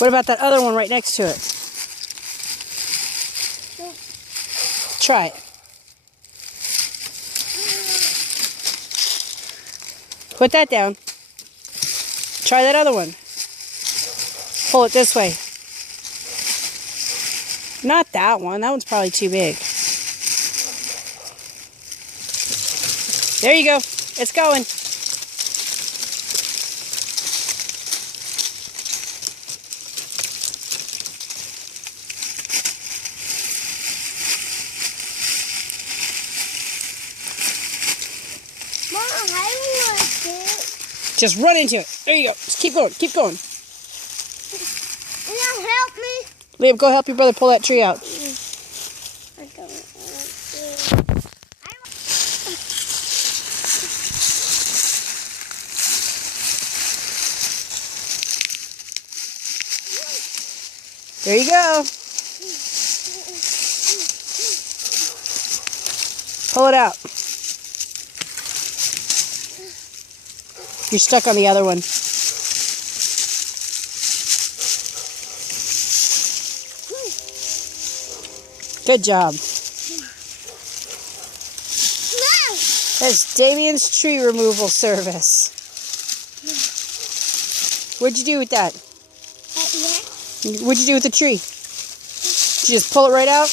What about that other one right next to it? Try it. Put that down. Try that other one. Pull it this way. Not that one. That one's probably too big. There you go. It's going. Mom, I want it. Just run into it. There you go. Just keep going. Keep going. Can you help me? Liam, go help your brother pull that tree out. I don't want to. There you go. Pull it out. You're stuck on the other one. Good job. That's Damien's tree removal service. What'd you do with that? What'd you do with the tree? Did you just pull it right out?